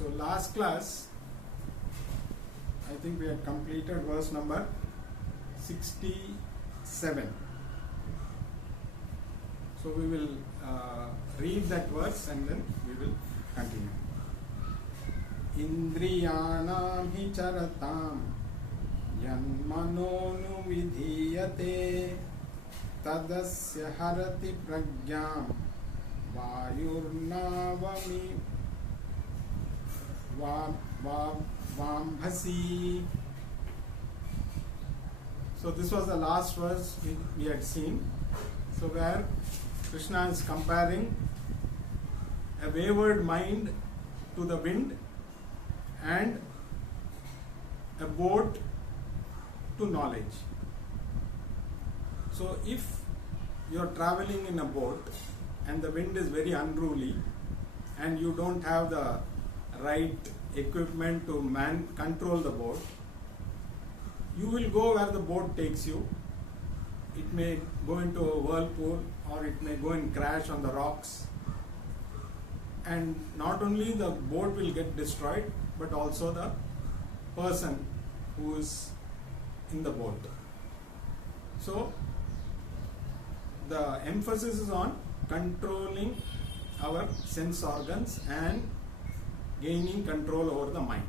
So last class, I think we had completed verse number 67. So we will read that verse and then we will continue. Indriyanam hi charatam yanmanonu vidhiyate tadasya harati pragyam vayurnavami vambhasi. So this was the last verse we had seen. So where Krishna is comparing a wayward mind to the wind and a boat to knowledge. So if you are traveling in a boat and the wind is very unruly and you don't have the right equipment to control the boat, you will go where the boat takes you. It may go into a whirlpool or it may go and crash on the rocks, and not only the boat will get destroyed but also the person who is in the boat. So the emphasis is on controlling our sense organs and gaining control over the mind,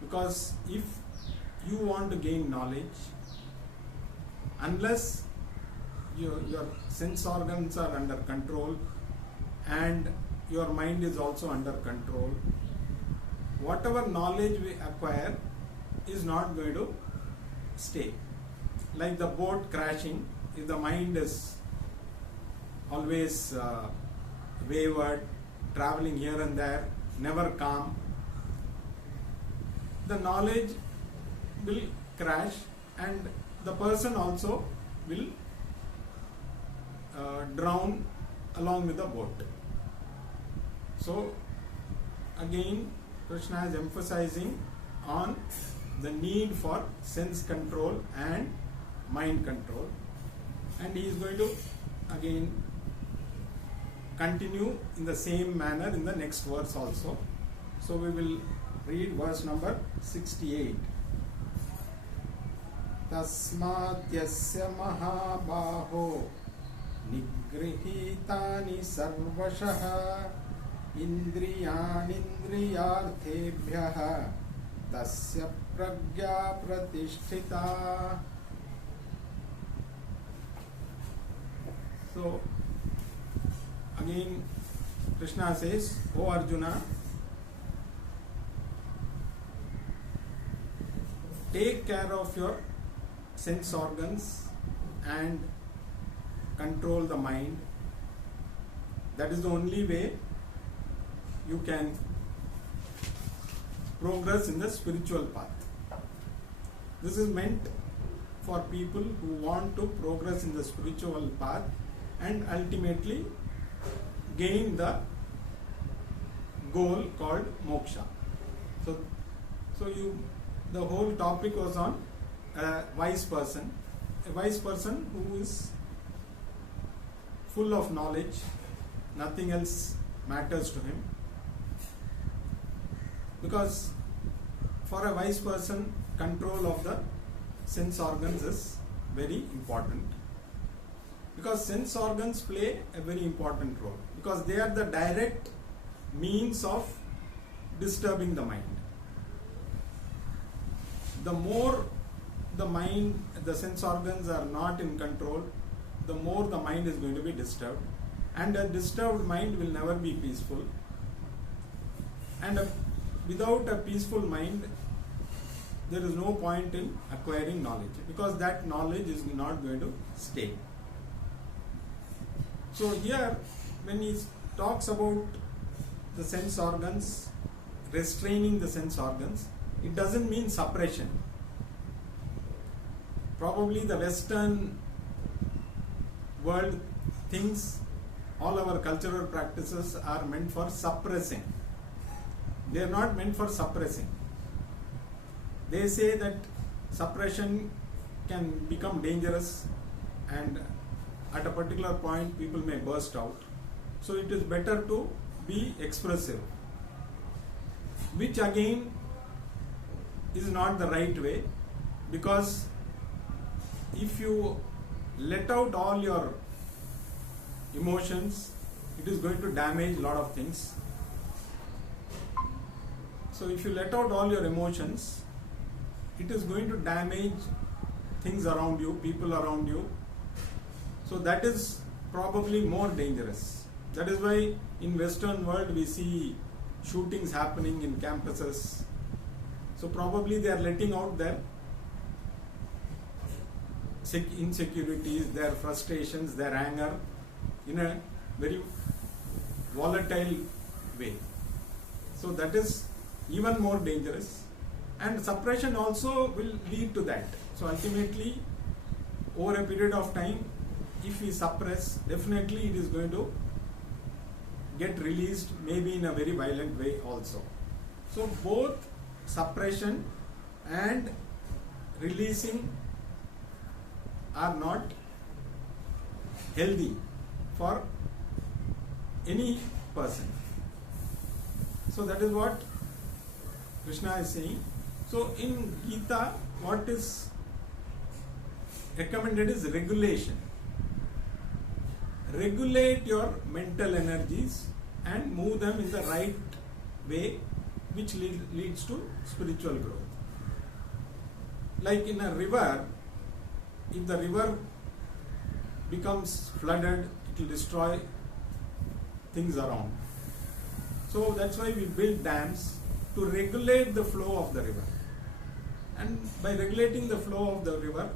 because if you want to gain knowledge, unless your sense organs are under control and your mind is also under control, whatever knowledge we acquire is not going to stay. Like the boat crashing, if the mind is always wayward, traveling here and there, never calm, the knowledge will crash and the person also will drown along with the boat. So again, Krishna is emphasizing on the need for sense control and mind control, and he is going to again continue in the same manner in the next verse also. So we will read verse number 68. Tasmat yasya mahabaho nigrihitani sarvashah indriyanindriyarthebhyah tasya pragya pratisthita. So again Krishna says, O Arjuna, take care of your sense organs and control the mind. That is the only way you can progress in the spiritual path. This is meant for people who want to progress in the spiritual path and ultimately gain the goal called moksha. So the whole topic was on a wise person who is full of knowledge, nothing else matters to him. Because for a wise person, control of the sense organs is very important. Because sense organs play a very important role, because they are the direct means of disturbing the mind. The more the sense organs are not in control, the more the mind is going to be disturbed, and a disturbed mind will never be peaceful. And without a peaceful mind, there is no point in acquiring knowledge, because that knowledge is not going to stay. So here, when he talks about the sense organs, restraining the sense organs, it doesn't mean suppression. Probably the Western world thinks all our cultural practices are meant for suppressing. They are not meant for suppressing. They say that suppression can become dangerous and at a particular point people may burst out. So it is better to be expressive. which again is not the right way, because if you let out all your emotions, it is going to damage a lot of things. So if you let out all your emotions, it is going to damage things around you, people around you. So that is probably more dangerous. That is why in Western world we see shootings happening in campuses. So probably they are letting out their insecurities, their frustrations, their anger in a very volatile way. So that is even more dangerous, and suppression also will lead to that. So ultimately, over a period of time, if we suppress, definitely it is going to get released, maybe in a very violent way also. So both suppression and releasing are not healthy for any person. So that is what Krishna is saying. So in Gita, what is recommended is regulation. Regulate your mental energies and move them in the right way, which leads to spiritual growth. Like in a river, if the river becomes flooded, it will destroy things around. So that's why we build dams to regulate the flow of the river. And by regulating the flow of the river,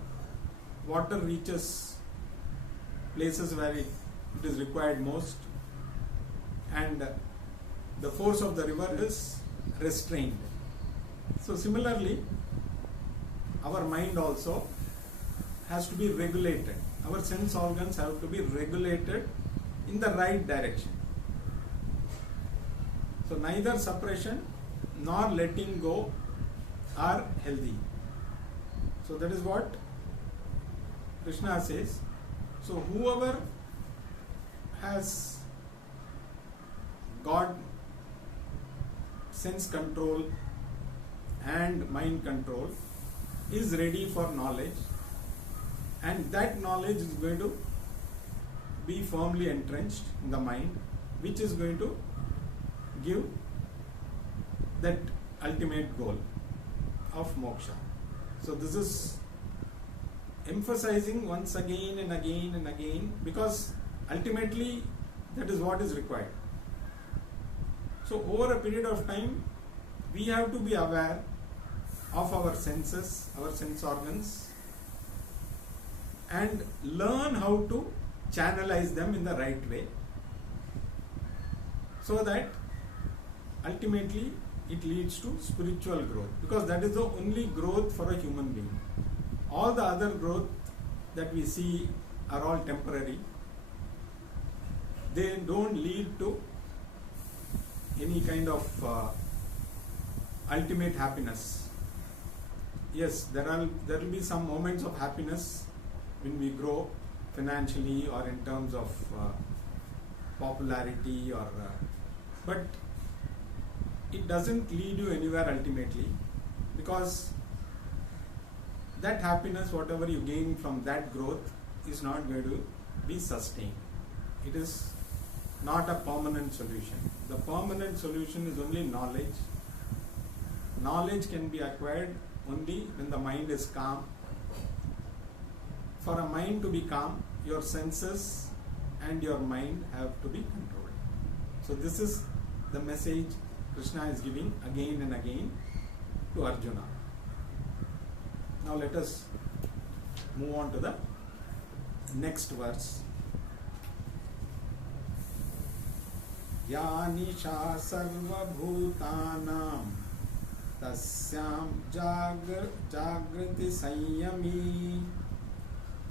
water reaches places where it is required most, and the force of the river is restrained. So similarly, our mind also has to be regulated. Our sense organs have to be regulated in the right direction. So neither suppression nor letting go are healthy. So that is what Krishna says. So whoever has got sense control and mind control is ready for knowledge, and that knowledge is going to be firmly entrenched in the mind, which is going to give that ultimate goal of moksha. So this is emphasizing once again and again and again, because ultimately that is what is required. So over a period of time, we have to be aware of our senses, our sense organs, and learn how to channelize them in the right way, so that ultimately it leads to spiritual growth, because that is the only growth for a human being. All the other growth that we see are all temporary. They don't lead to any kind of ultimate happiness. Yes, there will be some moments of happiness when we grow financially or in terms of popularity, or but it doesn't lead you anywhere ultimately, because that happiness, whatever you gain from that growth, is not going to be sustained. It is not a permanent solution. The permanent solution is only knowledge. Knowledge can be acquired only when the mind is calm. For a mind to be calm, your senses and your mind have to be controlled. So this is the message Krishna is giving again and again to Arjuna. Now let us move on to the next verse. Ya nisha sarva bhutanam tasyam jagrati sanyami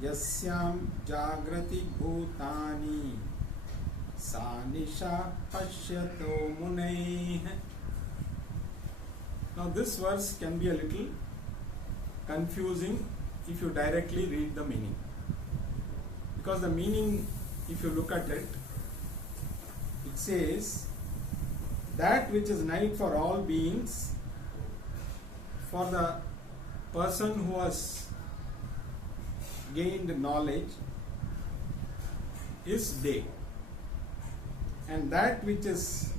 yasyam jagrati bhutani sa nisha pashyato munai. Now this verse can be a little confusing if you directly read the meaning, because the meaning, if you look at it, it says that which is night for all beings, for the person who has gained knowledge, is day. And that which is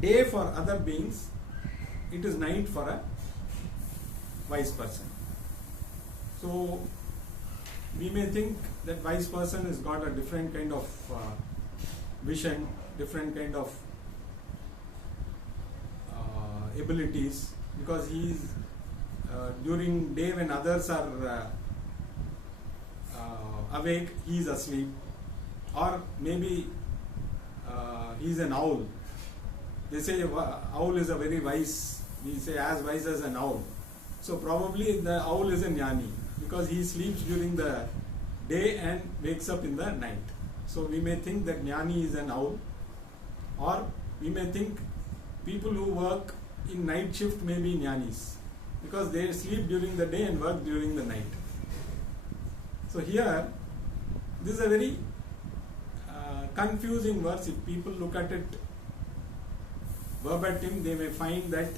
day for other beings, it is night for a wise person. So we may think that wise person has got a different kind of vision, different kind of abilities, because he is during day when others are awake, he is asleep, or maybe he is an owl. They say owl is a very wise, we say as wise as an owl. So probably the owl is a jnani, because he sleeps during the day and wakes up in the night. So we may think that jnani is an owl, or we may think people who work in night shift may be jnanis, because they sleep during the day and work during the night. So here, this is a very confusing verse. If people look at it verbatim, they may find that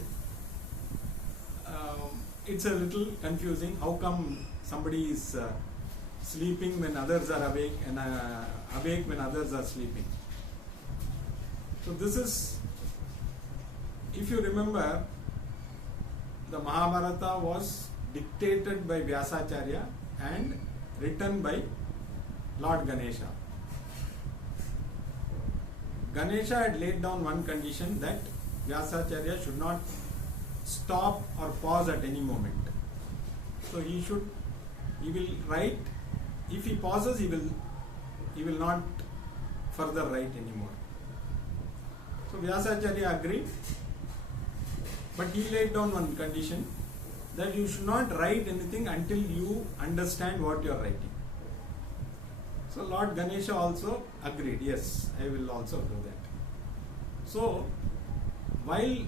it's a little confusing. How come somebody is sleeping when others are awake, and awake when others are sleeping? So this is, if you remember, the Mahabharata was dictated by Vyasacharya and written by Lord Ganesha. Ganesha had laid down one condition, that Vyasacharya should not stop or pause at any moment. So he will write. If he pauses, he will not further write anymore. So Vyasacharya agreed, but he laid down one condition, that you should not write anything until you understand what you are writing. So Lord Ganesha also agreed, yes, I will also do that. So while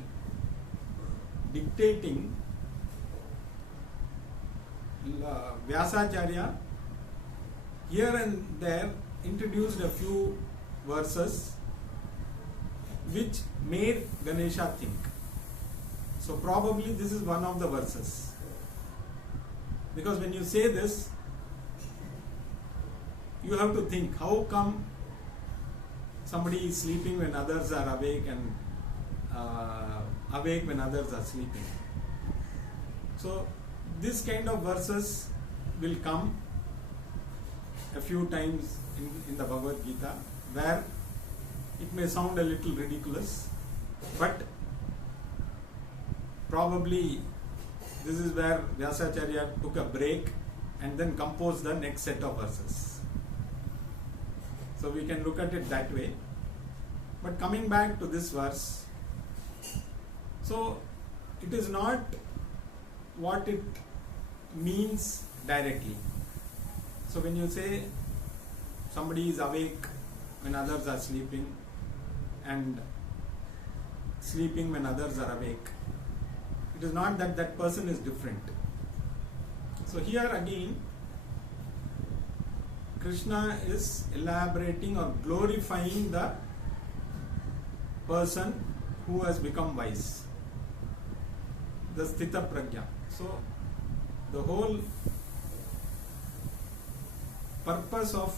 dictating, Vyasacharya here and there introduced a few verses which made Ganesha think. So probably this is one of the verses, because when you say this, you have to think, how come somebody is sleeping when others are awake, and awake when others are sleeping? So this kind of verses will come a few times in the Bhagavad Gita, where it may sound a little ridiculous, but probably this is where Vyasacharya took a break and then composed the next set of verses. So we can look at it that way. But coming back to this verse, so it is not what it means directly. So when you say somebody is awake when others are sleeping, and sleeping when others are awake, it is not that that person is different. So here again, Krishna is elaborating or glorifying the person who has become wise, the Sthita Prajna. So the whole purpose of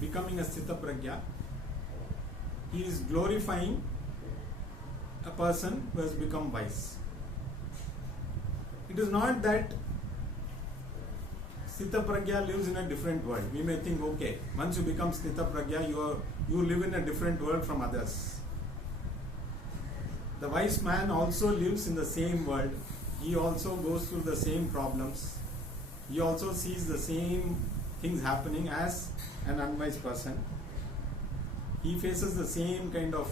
becoming a Sthita Prajna, he is glorifying a person who has become wise. It is not that Sthita Prajna lives in a different world. We may think, okay, once you become Sthita Prajna, you live in a different world from others. The wise man also lives in the same world. He also goes through the same problems. He also sees the same things happening as an unwise person. He faces the same kind of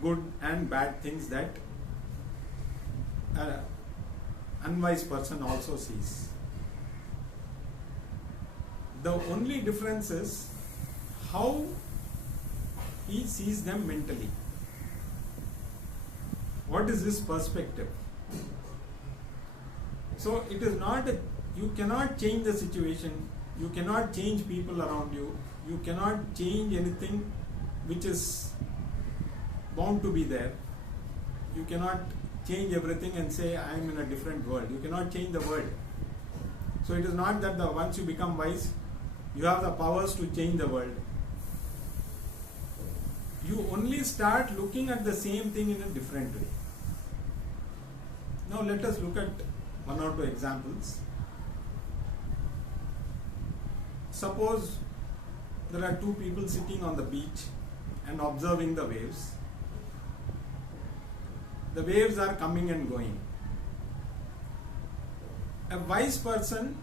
good and bad things that an unwise person also sees. The only difference is how he sees them mentally. What is his perspective? So it is not, you cannot change the situation. You cannot change people around you. You cannot change anything which is bound to be there. You cannot change everything and say, I am in a different world. You cannot change the world. So it is not that once you become wise, you have the powers to change the world. You only start looking at the same thing in a different way. Now let us look at one or two examples. Suppose there are two people sitting on the beach and observing the waves. The waves are coming and going. A wise person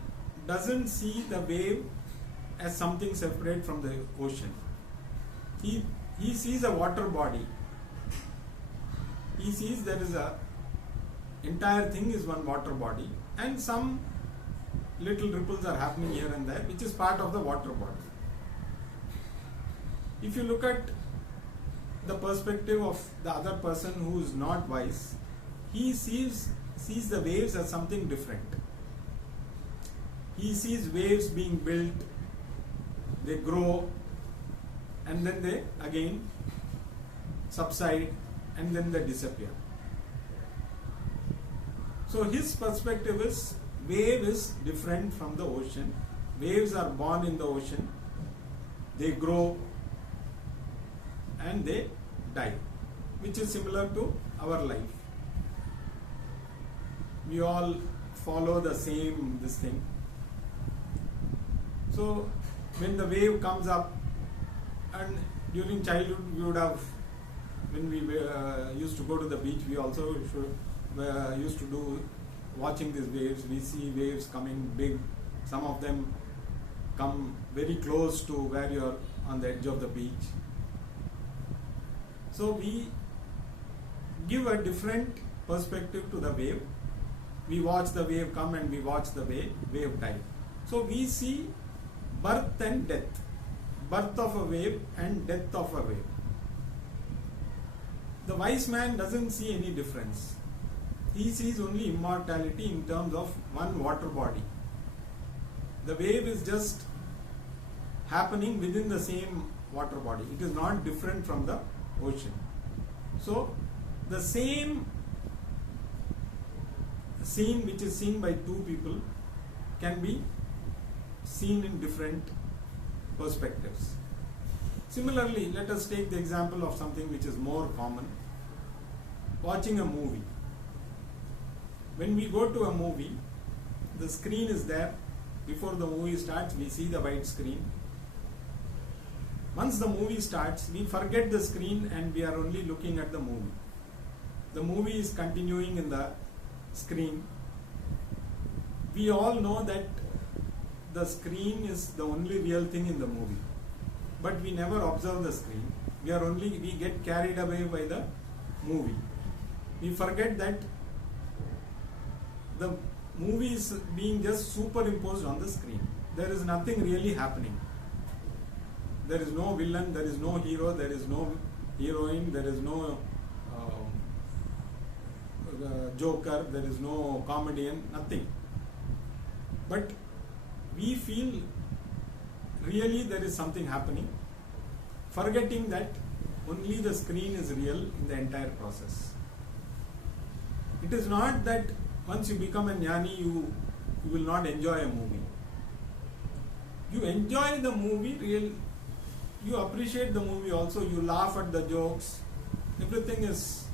doesn't see the wave as something separate from the ocean. He sees a water body. He sees there is a entire thing is one water body, and some little ripples are happening here and there, which is part of the water body. If you look at the perspective of the other person who is not wise, he sees the waves as something different. He sees waves being built, they grow, and then they again subside, and then they disappear. So his perspective is, wave is different from the ocean. Waves are born in the ocean, they grow and they die, which is similar to our life. We all follow the same this thing. So when the wave comes up, and during childhood we would have, when we used to go to the beach, we also used to do watching these waves. We see waves coming big. Some of them come very close to where you are on the edge of the beach. So we give a different perspective to the wave. We watch the wave come and we watch the wave die. So we see birth and death. Birth of a wave and death of a wave. The wise man doesn't see any difference. He sees only immortality in terms of one water body. The wave is just happening within the same water body. It is not different from the ocean. So the same scene which is seen by two people can be seen in different perspectives. Similarly, let us take the example of something which is more common. Watching a movie. When we go to a movie, the screen is there. Before the movie starts, we see the white screen. Once the movie starts, we forget the screen and we are only looking at the movie. The movie is continuing in the screen. We all know that the screen is the only real thing in the movie. But we never observe the screen. We get carried away by the movie. We forget that the movie is being just superimposed on the screen. There is nothing really happening. There is no villain, there is no hero, there is no heroine, there is no joker, there is no comedian, nothing. But we feel really there is something happening, forgetting that only the screen is real in the entire process. It is not that once you become a jnani, you will not enjoy a movie. You enjoy the movie, you appreciate the movie also, you laugh at the jokes. Everything is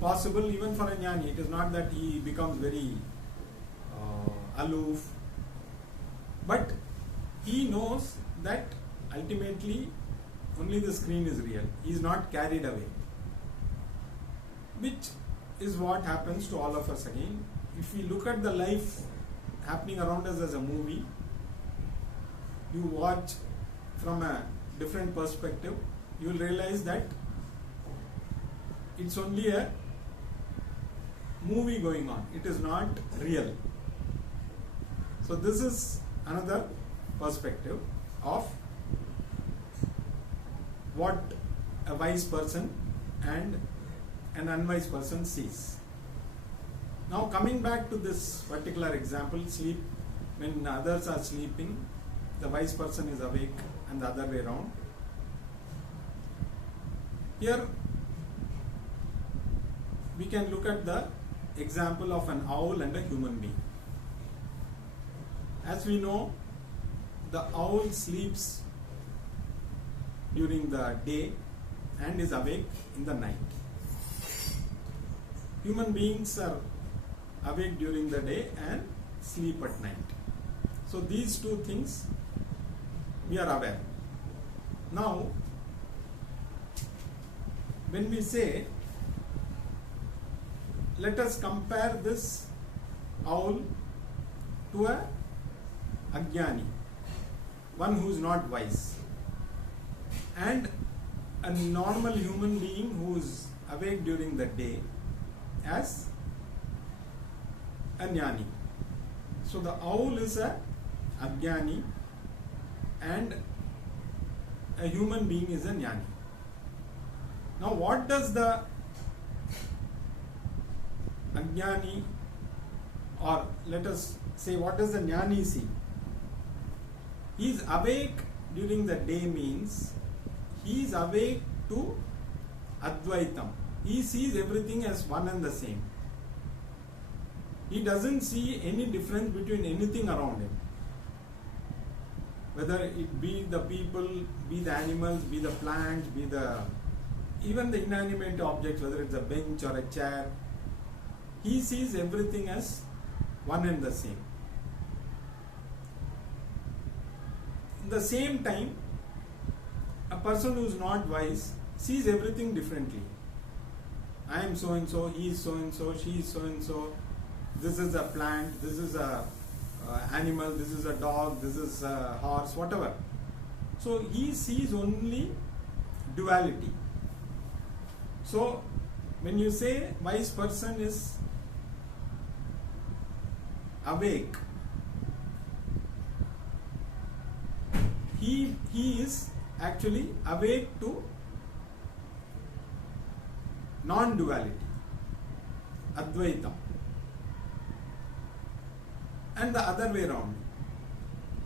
possible even for a jnani. It is not that he becomes very aloof. But he knows that ultimately only the screen is real. He is not carried away. Which is what happens to all of us again. If we look at the life happening around us as a movie, you watch from a different perspective, you will realize that it's only a movie going on. It is not real. So this is another perspective of what a wise person and an unwise person sees. Now coming back to this particular example, sleep. when others are sleeping, the wise person is awake, and the other way around. Here we can look at the example of an owl and a human being. As we know, the owl sleeps during the day and is awake in the night. Human beings are awake during the day and sleep at night. So these two things we are aware. Now, when we say, let us compare this owl to a ajnani, one who is not wise, and a normal human being who is awake during the day as a jnani. So the owl is a ajnani and a human being is a jnani. Now what does the ajnani, or let us say, what does the jnani see? He is awake during the day means he is awake to Advaitam. He sees everything as one and the same. He doesn't see any difference between anything around him. Whether it be the people, be the animals, be the plants, be the even the inanimate objects, whether it's a bench or a chair, he sees everything as one and the same. At the same time, a person who is not wise sees everything differently. I am so and so, he is so and so, she is so and so, this is a plant, this is a animal, this is a dog, this is a horse, whatever. So he sees only duality. So when you say wise person is awake, he is actually awake to non-duality, Advaitam. And the other way around,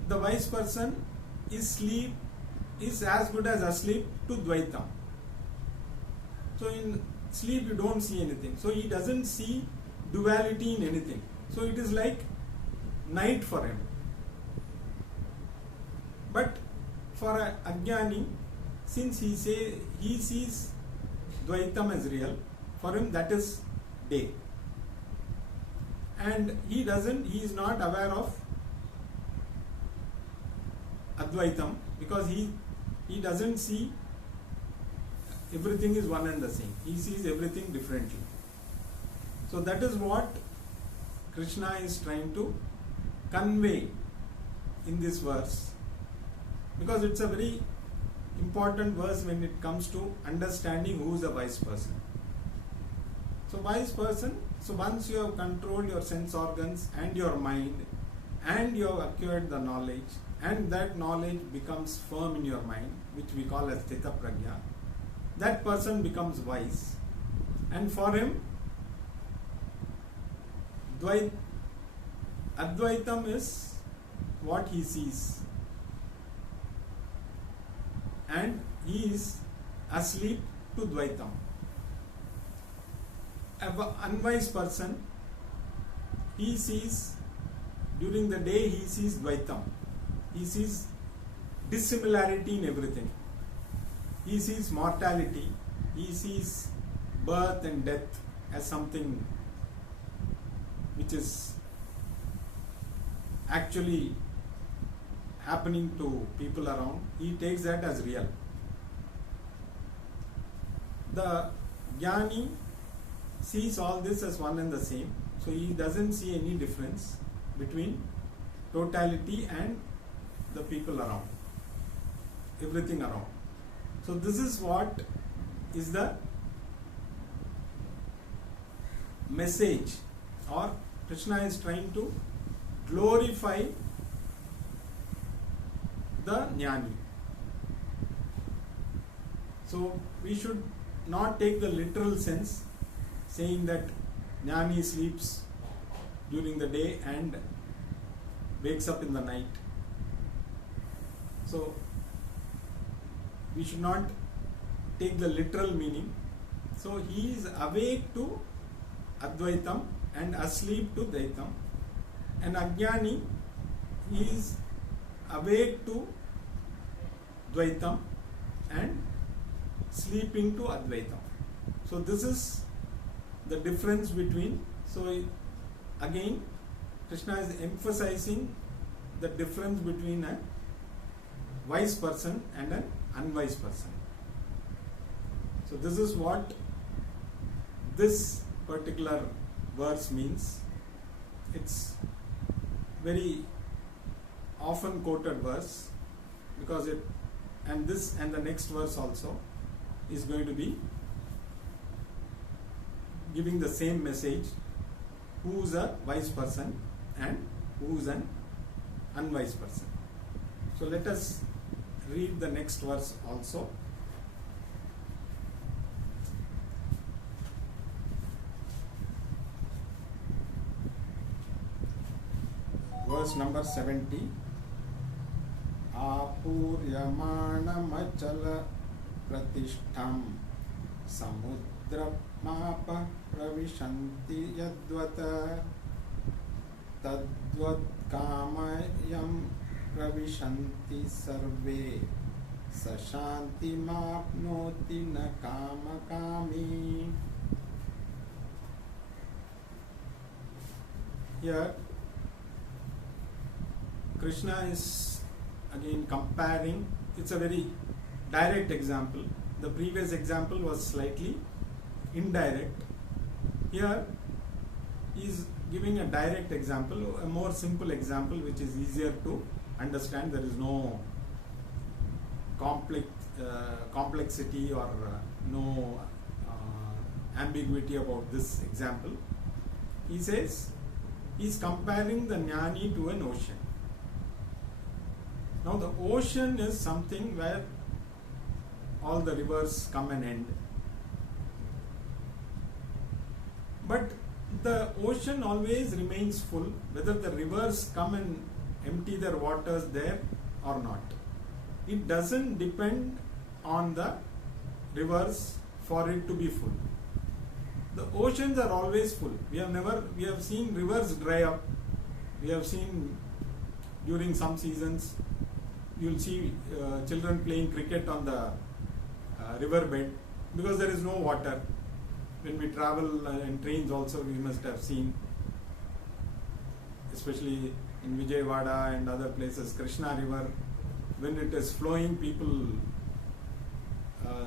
the wise person is as good as asleep to Dvaitam. So in sleep you don't see anything. So he doesn't see duality in anything. So it is like night for him. But for a ajnani, since he sees Dvaitam as real, for him that is day. And he is not aware of Advaitam because he doesn't see everything is one and the same. He sees everything differently. So that is what Krishna is trying to convey in this verse, because it's a very important verse when it comes to understanding who is a wise person. So wise person, so once you have controlled your sense organs and your mind and you have acquired the knowledge and that knowledge becomes firm in your mind, which we call as Sthita Prajna, that person becomes wise. And for him, Advaitam is what he sees. And he is asleep to Dvaitam. An unwise person, he sees, during the day he sees Dvaitam. He sees dissimilarity in everything. He sees mortality. He sees birth and death as something which is actually happening to people around. He takes that as real. The jnani sees all this as one and the same, so he doesn't see any difference between totality and the people around, everything around. So this is what is the message, or Krishna is trying to glorify the jnani. So we should not take the literal sense, saying that jnani sleeps during the day and wakes up in the night. So we should not take the literal meaning. So he is awake to Advaitam and asleep to Dvaitam. And Ajnani is awake to Dvaitam and sleeping to Advaitam. So this is the difference between. So again, Krishna is emphasizing the difference between a wise person and an unwise person. So this is what this particular verse means. It's very often quoted verse, because it, and this and the next verse also is going to be giving the same message: who is a wise person and who is an unwise person. So let us read the next verse also. Verse number 70. Apuryamana pratishtham samudra mapa pravishanti yadvata tadvat kamayam pravishanti sarve sashanti mapnoti na kamakami. Here Krishna is again comparing. It's a very direct example. The previous example was slightly indirect. Here he is giving a direct example, a more simple example which is easier to understand. There is no complexity or no ambiguity about this example. He says he is comparing the Jnani to an ocean. Now the ocean is something where all the rivers come and end. But the ocean always remains full, whether the rivers come and empty their waters there or not. It doesn't depend on the rivers for it to be full. The oceans are always full. We have seen rivers dry up. We have seen during some seasons, you'll see children playing cricket on the riverbed because there is no water. When we travel in trains also, we must have seen, especially in Vijayawada and other places, Krishna river, when it is flowing, people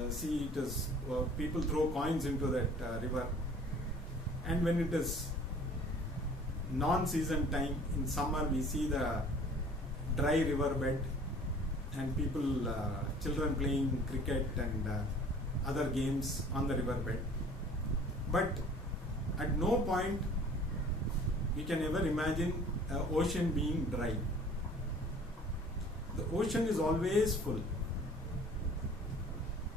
see it as people throw coins into that river. And when it is non-season time, in summer we see the dry riverbed and people, children playing cricket and other games on the riverbed. But at no point we can ever imagine an ocean being dry. The ocean is always full.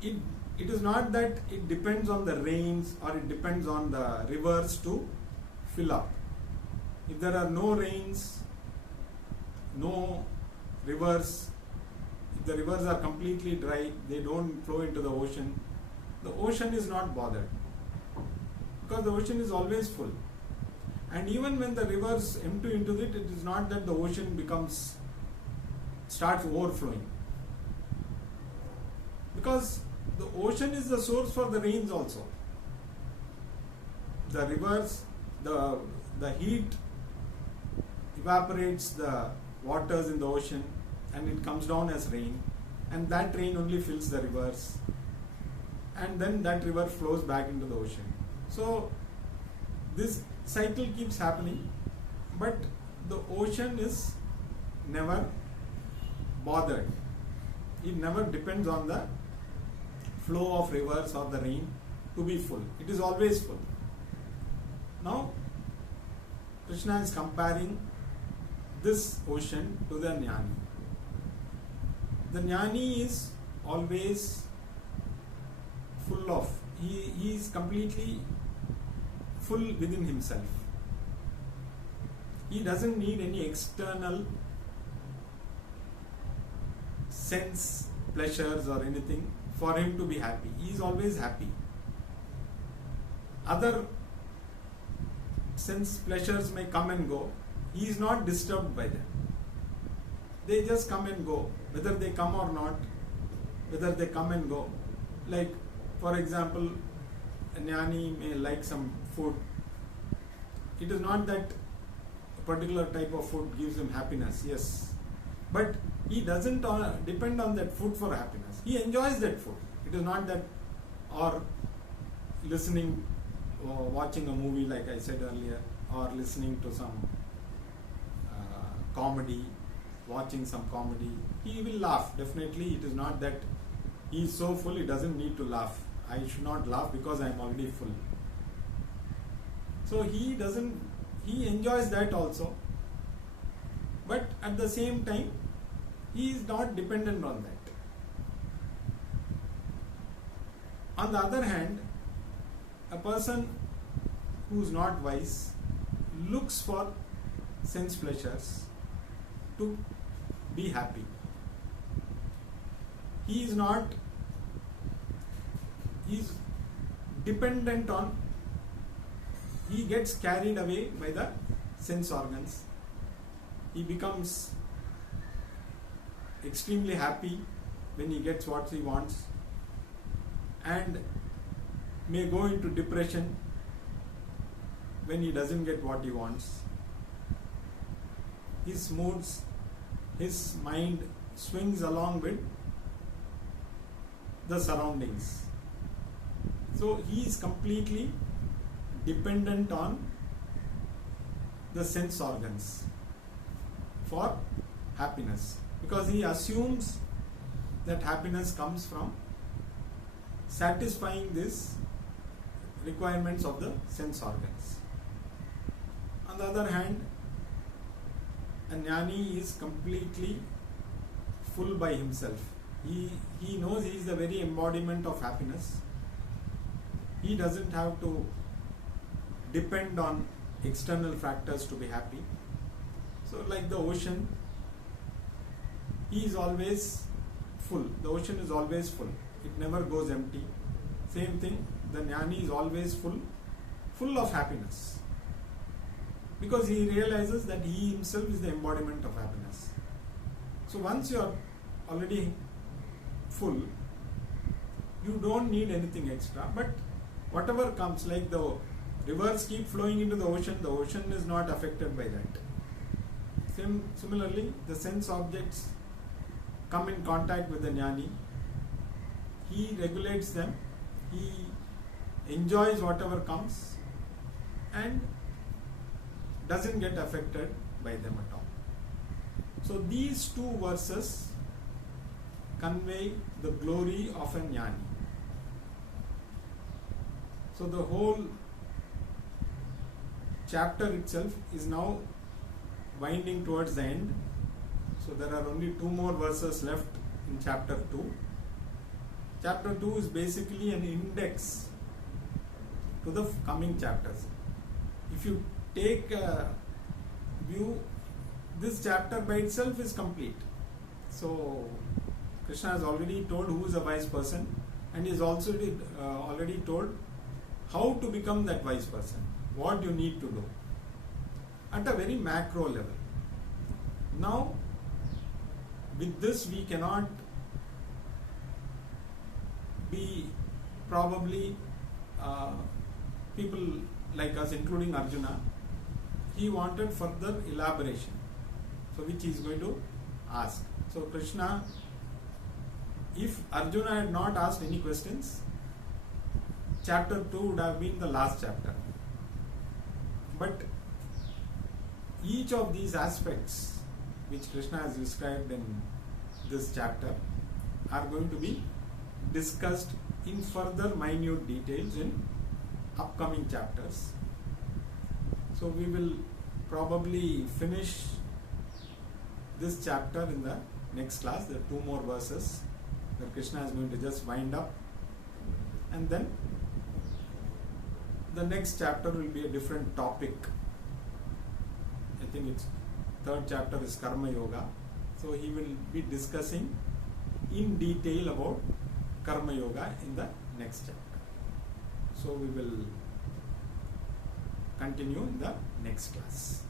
It is not that it depends on the rains or it depends on the rivers to fill up. If there are no rains, no rivers, if the rivers are completely dry, they don't flow into the ocean is not bothered, because the ocean is always full. And even when the rivers empty into it, it is not that the ocean starts overflowing, because the ocean is the source for the rains also. The rivers, the heat evaporates the waters in the ocean and it comes down as rain, and that rain only fills the rivers, and then that river flows back into the ocean. So this cycle keeps happening, but the ocean is never bothered. It never depends on the flow of rivers or the rain to be full. It is always full. Now Krishna is comparing this ocean to the Jnani. The Jnani is always full of, he is completely full within himself. He doesn't need any external sense pleasures or anything for him to be happy. He is always happy. Other sense pleasures may come and go. He is not disturbed by them. They just come and go, whether they come or not, whether they come and go. Like, for example, a jnani may like some food. It is not that a particular type of food gives him happiness, yes. But he doesn't depend on that food for happiness. He enjoys that food. It is not that, or listening or watching a movie like I said earlier, or listening to some comedy, watching some comedy. He will laugh, definitely. It is not that he is so full he doesn't need to laugh. I should not laugh because I am already full. So he enjoys that also. But at the same time, he is not dependent on that. On the other hand, a person who is not wise looks for sense pleasures to be happy. He is dependent on, he gets carried away by the sense organs. He becomes extremely happy when he gets what he wants, and may go into depression when he doesn't get what he wants. His moods, his mind swings along with the surroundings. So he is completely dependent on the sense organs for happiness, because he assumes that happiness comes from satisfying these requirements of the sense organs. On the other hand, a jnani is completely full by himself. He knows he is the very embodiment of happiness. He doesn't have to depend on external factors to be happy. So like the ocean, he is always full. The ocean is always full. It never goes empty. Same thing, the jnani is always full of happiness. Because he realizes that he himself is the embodiment of happiness. So once you are already full, you don't need anything extra. But whatever comes, like the rivers keep flowing into the ocean is not affected by that. Similarly, the sense objects come in contact with the jnani. He regulates them. He enjoys whatever comes and doesn't get affected by them at all. So these two verses convey the glory of a jnani. So the whole chapter itself is now winding towards the end. So there are only 2 more verses left in chapter 2. Chapter 2 is basically an index to the coming chapters. If you take a view, this chapter by itself is complete. So Krishna has already told who is a wise person, and he has also already told how to become that wise person, what you need to do at a very macro level. Now with this we cannot be probably people like us, including Arjuna, he wanted further elaboration, so which he is going to ask. So Krishna, if Arjuna had not asked any questions, chapter 2 would have been the last chapter. But each of these aspects which Krishna has described in this chapter are going to be discussed in further minute details in upcoming chapters. So we will probably finish this chapter in the next class. There are 2 more verses that Krishna is going to just wind up, and then the next chapter will be a different topic. I think it's third chapter is Karma Yoga. So he will be discussing in detail about Karma Yoga in the next chapter. So we will continue in the next class.